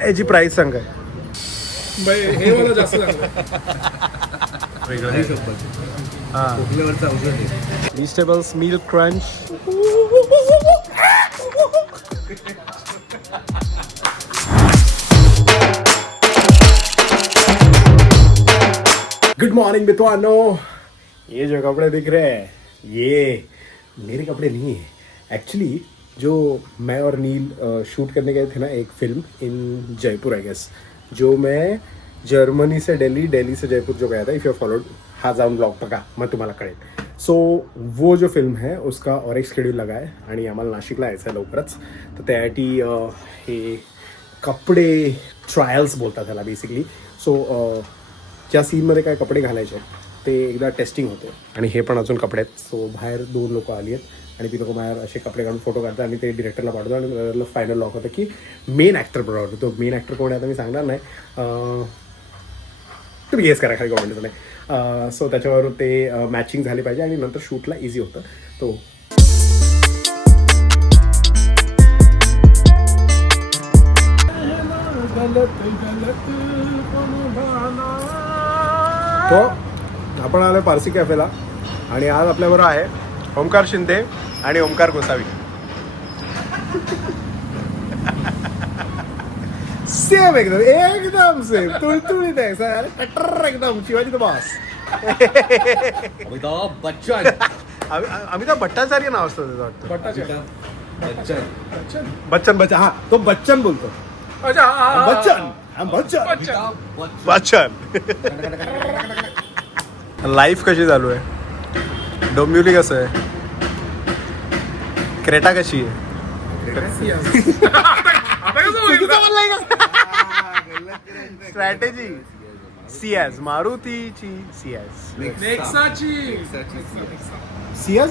याची प्राइस सांग काय? हे मला जास्त चांगलं वेगळं हां खोकल्यावरचं औषध आहे. Vegetables milk crunch. Good morning मित्रांनो. ये जो कपड़े दिख रहे हैं ये मेरे कपड़े नहीं है एक्चुअली. जो मैं और नील शूट करने गए थे ना एक film in Jaipur I guess, जो मैं जर्मनी से दिल्ली से जयपुर जो गया था. इफ यू फॉलोड हा जाऊन ब्लॉग बघा मग तुम्हाला कळेल. सो वो जो फिल्म है उसका और एक शेड्यूल लगा आहे आणि आम्हाला नाशिकला यायचं आहे लवकरच. तर त्यासाठी हे कपडे ट्रायल्स बोलतात त्याला बेसिकली. सो ज्या सीनमध्ये काय कपडे घालायचे ते एकदा टेस्टिंग होते आणि हे पण अजून कपडे आहेत. सो बाहेर 2 लोक आली आहेत आणि ती लोक बाहेर असे कपडे घालून फोटो काढतात आणि ते डिरेक्टरला पाठवतात आणि डिरेक्टरला फायनल लॉक होतं की मेन ॲक्टर बरोबर. तो मेन ॲक्टर कोण आहे आता मी सांगणार नाही, तुम्ही गेस करा खाली कॉमेंटमध्ये. सो त्याच्यावर ते मॅचिंग झाली पाहिजे आणि नंतर शूटला इझी होतं. तो तो आपण आलो पारसी कॅफेला आणि आज आपल्याबरोबर आहे ओमकार शिंदे आणि ओमकार गोसावी. सेम एकदम सेम तुळतुळीत आहे सर. कटर एकदम शिवाजी द बॉस. अमिताभ बच्चन. अमिताभ भट्टाचार्य नाव असतं त्याचं वाटतं. बच्चन. बच्चन बच्चन हा तो बच्चन बोलतो. बच्चन बच्चन बच्चन. लाईफ कशी चालू आहे? डोंबिवली कसं आहे? क्रेटा कशी आहे? स्ट्रॅटेजी सियाज मारुतीची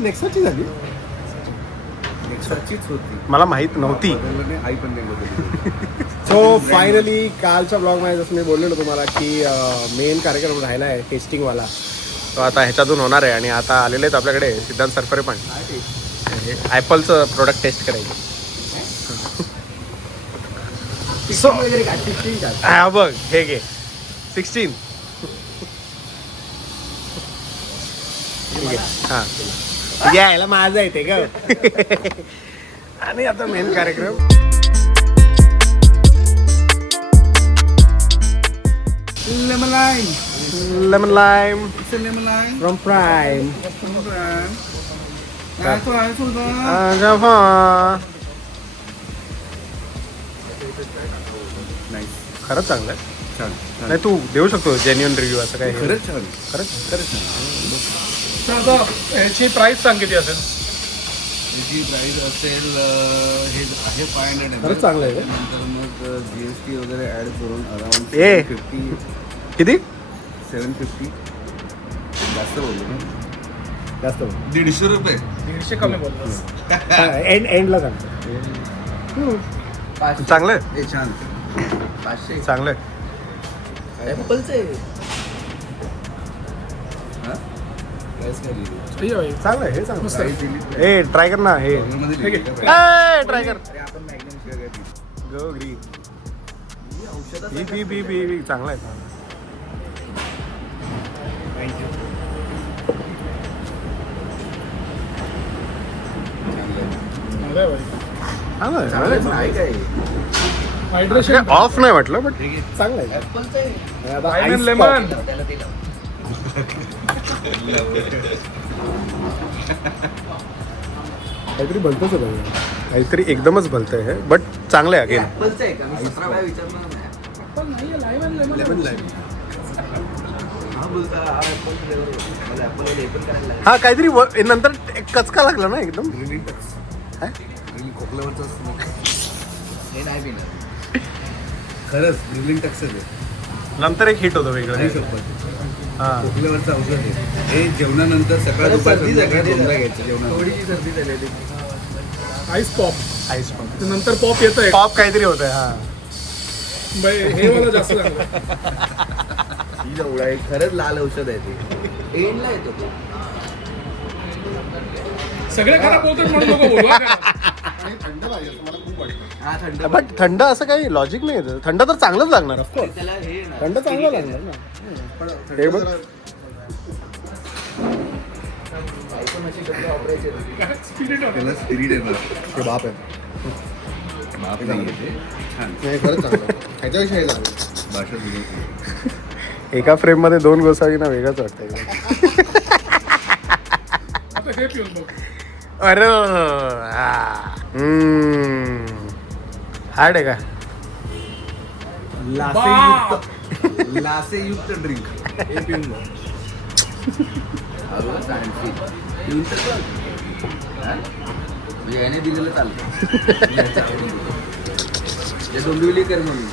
नेक्साची झाली. मला माहित नव्हती. आई पण नाही बदलली. सो फायनली कालच्या ब्लॉगमध्ये जसं मी बोललेलो तुम्हाला की मेन कार्यक्रम राहिला आहे टेस्टिंगवाला. तो आता ह्याच्यातून होणार आहे आणि आता आलेले आहेत आपल्याकडे सिद्धांत सरफरे पण ॲपलचं प्रोडक्ट टेस्ट करायचं. सो हा बघ हे घे 16 हां यायला माझा येते का. आणि आता मेन कार्यक्रम lemon lime. Lemon lime lemon lime from prime. खरंच चांगलं आहे. छान. नाही तू देऊ शकतो जेन्युअन रिव्ह्यू असं काय? खरंच छान. खरंच आता ह्याची प्राइस सांग किती असेल? त्याची प्राइस असेल हे आहे 500. खरंच चांगलं आहे. नंतर मग GST वगैरे ऍड करून अराउंड ए. 750. किती? 750. जास्त बोललो ना. जास्त 150 रुपये. 150 कमी बोलतोस. एंडला सांगतो. चांगलं आहे. हे छान. 500. चांगलं आहे. ॲपलचे. हां प्राइस काय लिहिली? सही आहे भाई. चांगलं आहे हे चांगलं मस्त आहे. आहे. दिली. ए ट्राय कर ना हे. ऑर्डरमध्ये लिहिली का? ट्राय कर. अरे आपण मॅग्नेम शेअर घेतली. Go green. औषधात बी चांगलं आहे. चांगलं आहे भाई. चांगलं आहे काय? हायड्रेशन ऑफ नाही म्हटलं बट ठीक आहे. चांगलं आहे. ॲपलचे. आता Lime and ice lemon. pop. त्याला दिलं. काहीतरी भलतंच आहे बघा. काहीतरी एकदमच भलतंय हे बट चांगलं आहे अगेन. ॲपलचं आहे का? मी 17 वेळा विचारणार नाही. नाही lime and lemon. Lemon lime. हा बोलता हा ॲपल फ्लेवर. मला ॲपल हे पण करायला लागेल. हा काहीतरी नंतर कचका लागला ना एकदम. ग्रिलिंग टक्स. काय? ग्रिलिंग खोकल्यावरचं असतं. हे नाही पिणार. खरंच ग्रिलिंग टक्स आहे. नंतर एक हिट होतं वेगळं. नाही शपथ. हां खोकल्यावरचं औषध आहे. हे जेवणानंतर सकाळ दुपार संध्याकाळ दोनदा घ्यायचं जेवणात. थोडीशी सर्दी झालेली. Ice pop. Ice pop. नंतर पॉप येतंय. पॉप काहीतरी होतंय. हा हे मला जास्त चांगलं. ही जवळ आहे. खरंच लाल औषध आहे ते. एंडला येतो तो. सगळे खराब बोलतात म्हणून नको बोलू. थंड पाहिजे मला. थंड बट थंड असं काही लॉजिक नाही आहे. थंड तर चांगलंच लागणार ऑफकोर्स. त्याला हे ना थंड चांगलं लागणार ना. हे बघ स्पिरिट होतं. त्याला स्पिरिट येणार ते बाप आहे. बाप नाही येते छान नाही खरंच चांगलं ह्याच्याविषयी हे लागलं. भाषा दिली एका फ्रेम मध्ये 2 गोसावी ना वेगळंच वाटतंय. आता हे पिऊन बघ. अरे हार्ड आहे का? लासेयुक्त ड्रिंक हे पिऊन बघ. अगं सांगते पिऊन तर बघ. हा? म्हणजे याने दिलेलं चालतं. जे डोंबिवली कर म्हणून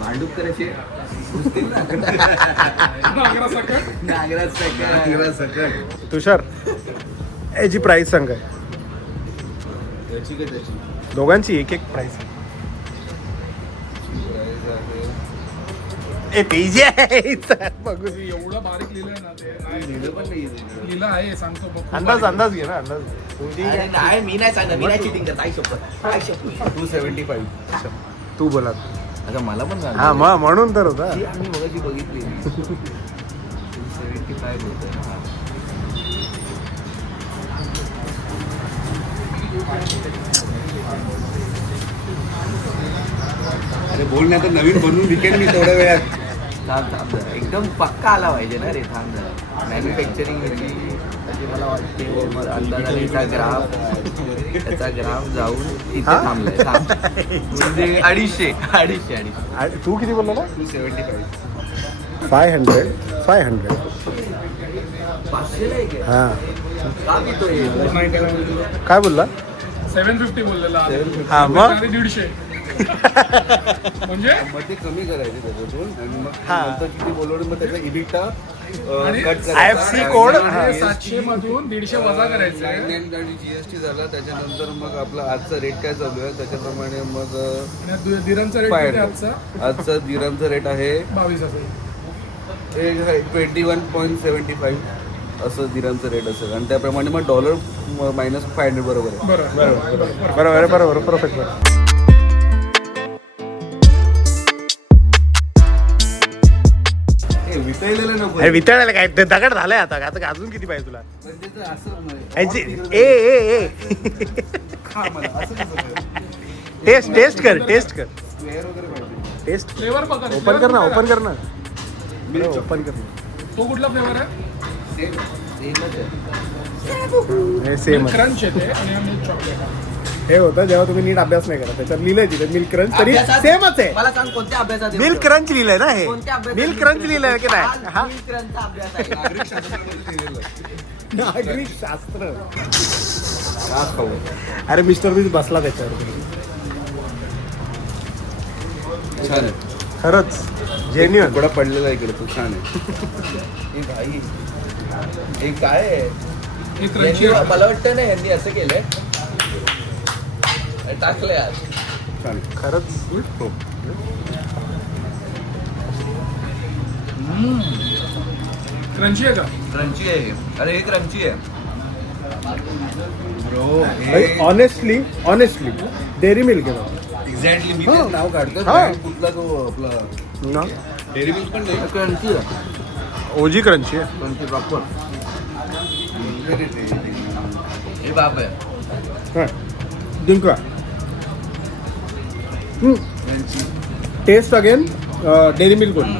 भांडूप करायचे घुसतील ना. नागरा सकट. नागरा सकट तुषार याची प्राइस सांग काय? याची काय त्याची दोघांची एक प्राइस. ए पेजी आहे बघू. एवढं बारीक लिहिलंय ना ते नाही. लिहिलं पण नाही लिहिलं आहे सांगतो बघ. अंदाज घे ना अंदाज. अरे नाही मी नाही सांगणार मी नाही चिटिंग करत आई शपथ 275 तू बोला. आता मला पण सांग हा मग म्हणून तर होता. ती आम्ही मगाशी बघितली 275 होतं अरे बोल नाही तर नवीन बनवून विकेन मी तेवढ्या वेळात. थांब जरा. एकदम पक्का आला पाहिजे ना रे थांब जरा मॅन्युफॅक्चरिंग म्हणजे मला वाटते मला अंदाज आला त्याचा ग्राफ जाऊन इथे हा? थांबलाय थांब. म्हणजे 250 तू किती बोलला ना? 275. 500 500 नाही काय हा का पितोय 499 काय बोलला? 750 बोललेला. हा मग 150 म्हणजे मग ते कमी करायचे त्याच्यातून आणि मग हा. नंतर किती बोलवलं मग त्याचा इबिटा आणि कट IFC कोड. आणि 700 मधून 150 वजा करायचे. आणि जीएसटी झाला त्याच्यानंतर मग आपला आजचा रेट काय चालू आहे त्याच्याप्रमाणे मग आणि दिरांचा रेट किती आहे आजचा? आजचा दिरामचा रेट आहे 22 असेल. 21.75 असं दिरामचं रेट असेल आणि त्याप्रमाणे मग $-500 बरोबर आहे. बरं बरोबर परफेक्ट. हे वितळलेलं नको अरे वितळायला काय ते दगड झालाय आता अजून किती पाहिजे तुला? म्हणजे ते असं ह्याची ए खा मला असं कसं काय? टेस्ट कर स्क्वेअर वगैरे पाहिजे. टेस्ट फ्लेवर बघा ओपन कर ना flavor ओपन बघा. कर ना. तो कुठला फ्लेवर आहे? सेम क्रंच येते आणि मिल्क चॉकलेट. हे होतं जेव्हा तुम्ही नीट अभ्यास नाही करत त्याच्यात लिहिलंय तिथे मिल्क क्रंच तरी अभ्यासात- सेमच आहे. मला सांग कोणत्या अभ्यासात आहे? मिल्क क्रंच लिहिलंय ना हे. कोणत्या अभ्यासात मिल्क क्रंच लिहिलंय की नाही? हा मिल्क क्रंचचा अभ्यास आहे नागरिक शास्त्रामध्ये लिहिलेलं आहे. नागरिक शास्त्र. आज खाऊ. अरे मिस्टर बीस बसला त्याच्यावर छान आहे. खरंच जेन्युअन. तुकडा पडलेला आहे इकडे तो छान आहे. हे भाई हे काय आहे? हे क्रंची यांनी- मला वाटतं ना यांनी असं केलंय टाकलंय आज छान आहे. खरंच हो. क्रंची आहे का? क्रंची आहे हे. अरे हे क्रंची आहे ब्रो ऑनेस्टली डेअरी मिल्क आहे एक्झॅक्टली मी हो. तेच नाव काढतो हा. brand कुठला तो आपला ना. डेअरी मिल्क पण नाही. क्रंची आहे ओजी क्रंची आहे. क्रंची प्रॉपर हे बाप आहे जिंकवा. टेस्ट अगेन डेअरी मिल्क होती.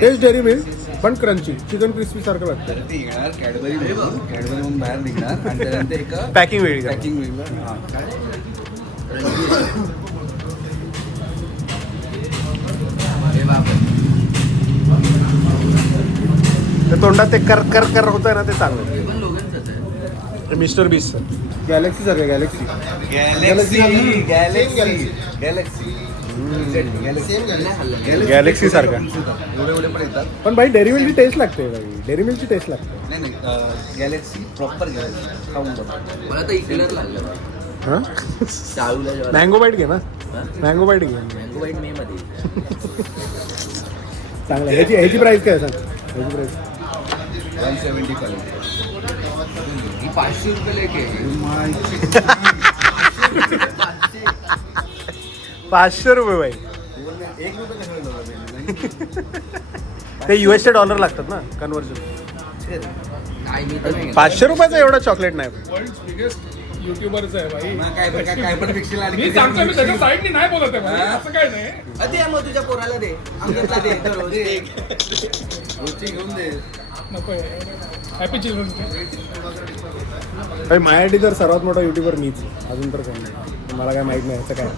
टेस्ट डेअरी मिल्क पण क्रंची चिकन क्रिस्पी सारखं लागतं. तर ते येणार कॅडबरी मधून बाहेर निघणार आणि त्यानंतर एका पॅकिंग वेगळी करा. पॅकिंग मिळणार. हे बाप आहे ते तोंडात ते कर कर कर होतंय ना ते चांगलं. हे पण लोकांचंच आहे मिस्टर बीस गॅलेक्सी सारखं गॅलेक्सी. गॅलेक्सी गॅलेक्सी सारखा. एवढे एवढे पण येतात. पण भाई डेअरी मिल्कची टेस्ट लागते भाई. डेअरी मिल्कची टेस्ट लागते. नाही गॅलेक्सी प्रॉपर गॅलेक्सी खाऊन बघा. मला तर इकडे लागलं हां शाळूला जेव्हा मँगो बाईट घे ना. मँगो बाईट घे. मँगो बाईट मे मध्ये चांगलं आहे. ह्याची प्राईस काय सांग? ह्याची प्राईस 175. ही 500 रुपये लेके 500 रुपये बाई. एक रुपये कशाला ते US डॉलर लागतात ना कन्व्हर्जन. नाही मी तर नाही 500 रुपयाचं एवढं चॉकलेट नाही. वर्ल्ड बिगेस्ट युट्यूबच आहे भाई. काय पण पिक्चर आली मी सांगतो मी त्याच्या साईडनी नाही बोलत आहे भाई. असं काय नाही. अति मग तुझ्या पोराला दे आमच्यातला दे दररोज एक. रोजची घेऊन दे. नको हॅपी चिल्ड्रन्स डे. भाई माझ्यासाठी तर सर्वात मोठा युट्यूबर मीच अजून तर कोण नाही. मला काय माहीत नाही असं काय.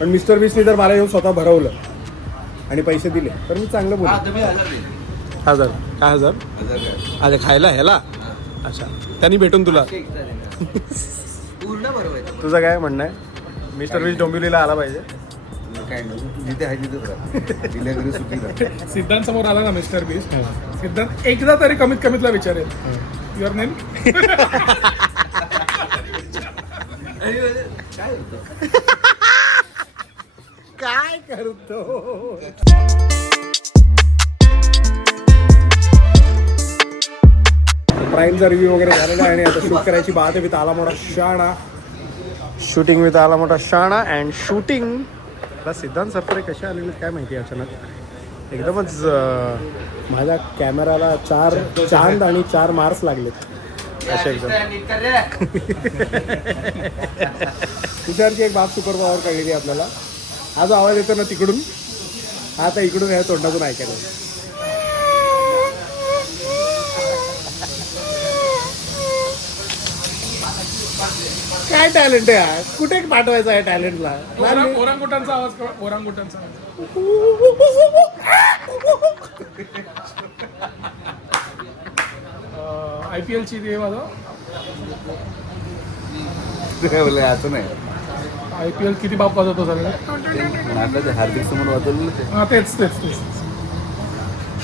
पण मिस्टर बीसनी तर मला येऊन स्वतः भरवलं आणि पैसे दिले तर मी चांगलं बोलतो. तुम्ही 1000 दे. 1000 काय 1000 1000 काय? अरे खायला ह्याला. अच्छा त्यांनी भेटून तुला. पूर्ण बरोबर आहे. तुझं काय म्हणणं आहे? मिस्टर बीस डोंबिवलीला आला पाहिजे. काय नाही जिथे आहे तिथेच राहा. दिल्या घरी सुखी राहा. सिद्धांत समोर आला ना मिस्टर बीस. सिद्धांत एकदा तरी कमीत कमीतला विचारेल युअर नेम. काय काय होतं करतो. प्राईमचा रिव्ह्यू वगैरे झालेला आहे आणि आता शूट करायची बात आहे विथ आला मोठा शाणा. शूटिंग विथ आला मोठा शाणा अँड शूटिंग. सिद्धांत सरफरे कसे आलेले काय माहिती अचानक एकदमच. माझ्या कॅमेराला 4 चांद आणि 4 मार्क्स लागलेत असे एकदम. तुषारची एक बाब सुपर पॉवर कळलेली आपल्याला. हा जो आवाज येतो ना तिकडून आता इकडून या तोंडातून ऐकायला. काय टॅलेंट आहे यार. कुठे पाठवायचं आहे टॅलेंटला. ओरांगुटांचा आवाज ओरांगुटांचा आवाज. IPL ची ते माझा काय बोलले असं नाही. IPL किती बाप वाजवतो सगळं. आता ते हार्दिक समोर वाचवलं ते. हा तेच तेच तेच.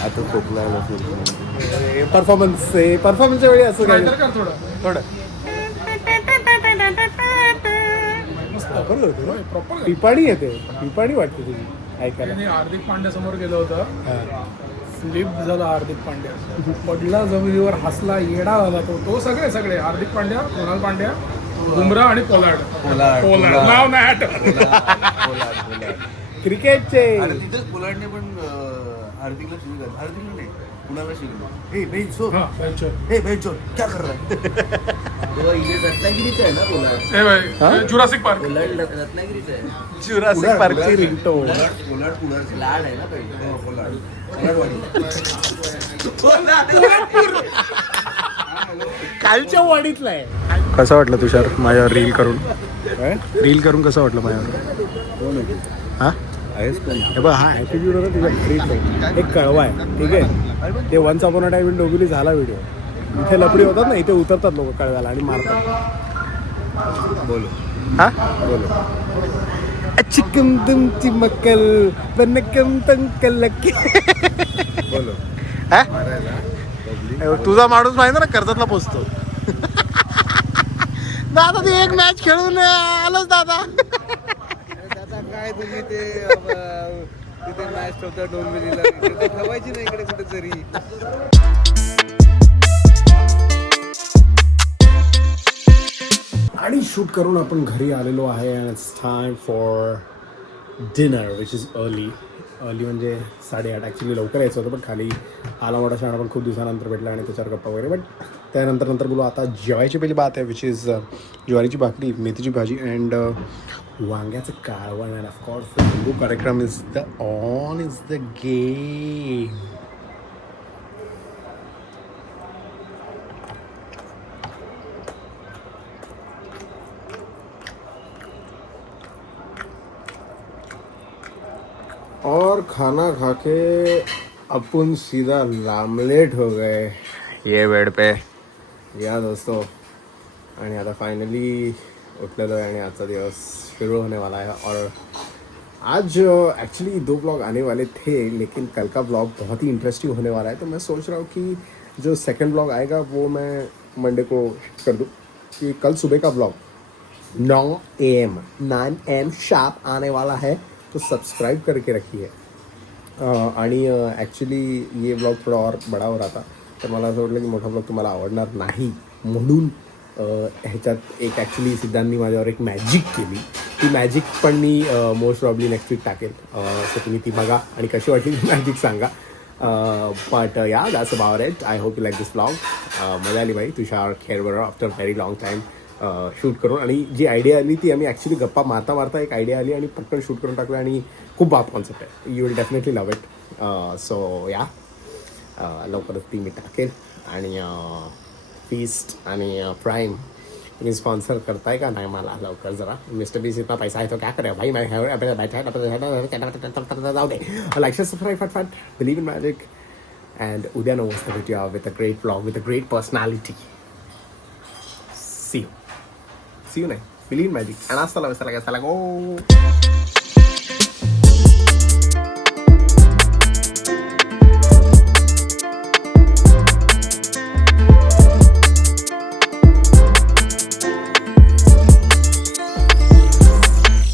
आता खोकला आला असेल. परफॉर्मन्सच्या वेळी असं काय काहीतरी कर थोडं. थोडं प्रॉपर पिपाणी येते. पिपाणी वाटते तुझी ऐकायला. हार्दिक पांड्या समोर गेलो होतं. स्लिप झाला हार्दिक पांड्या. पडला जमिनीवर हसला येडा झाला तो सगळे हार्दिक पांड्या कृणाल पांड्या बुमराह आणि पोलार्ड नाव नाही आठवत. क्रिकेटचे आणि तिथेच पोलार्डने पण हार्दिकला शिकलं. हार्दिकला नाही कुणाला शिकलो. हे बेंच सो हा, बेंचवर. हे बेंच सो क्या कर रहा है. इथे रत्नागिरीचं आहे ना पोलार्ड. ए भाई जुरासिक पार्क. पोलार्ड रत्नागिरीचं आहे. जुरासिक पार्कची रिंगटोन. पोलार्ड लाड आहे ना पहिलं. कालच्या वाडीतला आहे. कसं वाटलं तुषार माझ्यावर रील करून कसं वाटलं माझ्यावर. हा आहेस कोण. हे बघ हा ॲटिट्यूड होता तुझ्या ट्रीट एक कळवा आहे ठीक आहे. ते once upon a time in Dombivli झाला व्हिडिओ. इथे लपडी होतात ना इथे उतरतात लोक कळव्याला आणि मारतात. बोलो हा बोलो. चिकम तुमची मक्कल बनकम तंकल बोलो. हा तुझा माणूस माहिती ना कर्जतला पोचतो. दादा ते एक मॅच खेळून आलोच दादा. आता काय तुम्ही ते तिथे मॅच ठेवता डोंबिवलीला. ठेवायची नाही इकडे कुठेतरी. आणि शूट करून आपण घरी आलेलो आहे and it's time for dinner which is early म्हणजे 8:30. ॲक्च्युली लवकर यायचं होतं पण खाली आला मोठा शाणा पण खूप दिवसानंतर भेटला आणि त्याच्यावर गप्पा वगैरे. बट त्यानंतर बोलू आता जेवायची पहिली बात आहे विच इज ज्वारीची भाकरी मेथीची भाजी अँड वांग्याचं काळवण अँड ऑफकोर्स लिंबू कार्यक्रम इज द गेम. और खाना खा के अपन सीधा लामलेट हो गए ये बेड पे या दोस्तों. आणि आता फाइनली उठलेलो है आणि आजचा दिवस शुरू होने वाला है. और आज एक्चुअली 2 ब्लॉग आने वाले थे लेकिन कल का ब्लॉग बहुत ही इंटरेस्टिंग होने वाला है. तो मैं सोच रहा हूँ कि जो सेकंड ब्लॉग आएगा वो मैं मंडे को कर दूँ. कि कल सुबह का ब्लॉग 9 AM शार्प आने वाला है. तो सब्सक्राइब करके रखिए. आणि ॲक्च्युली ये ब्लॉग थोडा और बडा हो रहा था तर मला असं वाटलं की मोठा ब्लॉग तुम्हाला आवडणार नाही म्हणून ह्याच्यात एक ॲक्च्युली सिद्धांतनी माझ्यावर एक मॅजिक केली ती मॅजिक पण मी मोस्ट प्रॉब्ली नेक्स्ट वीक टाकेल. सो तुम्ही ती बघा आणि कशी वाटली ती मॅजिक सांगा. But yeah that's about it. I hope you like this vlog. मजा आली बाई तुषार खेरबरोबर after very long time shoot करून. आणि जी आयडिया आली ती आम्ही ॲक्च्युली गप्पा मारता मारता एक आयडिया आली आणि पटकन शूट करून टाकलं आणि खूप बाप कॉन्सेप्ट आहे. You will definitely love it. So या लवकरच ती मी टाकेल. आणि फीस्ट आणि प्राईम तुम्ही स्पॉन्सर करताय का नाही मला लवकर जरा. मिस्टर बीस इतना पैसा आहे तो क्या करे भाई. मैं जाऊ दे. लाईक सबस्क्राईब फटफट. Believe in magic. अँड उद्या 9 वाजता भेटूया with a great blog with a great personality. See you नाही. Believe in magic. आणि आज चला गो.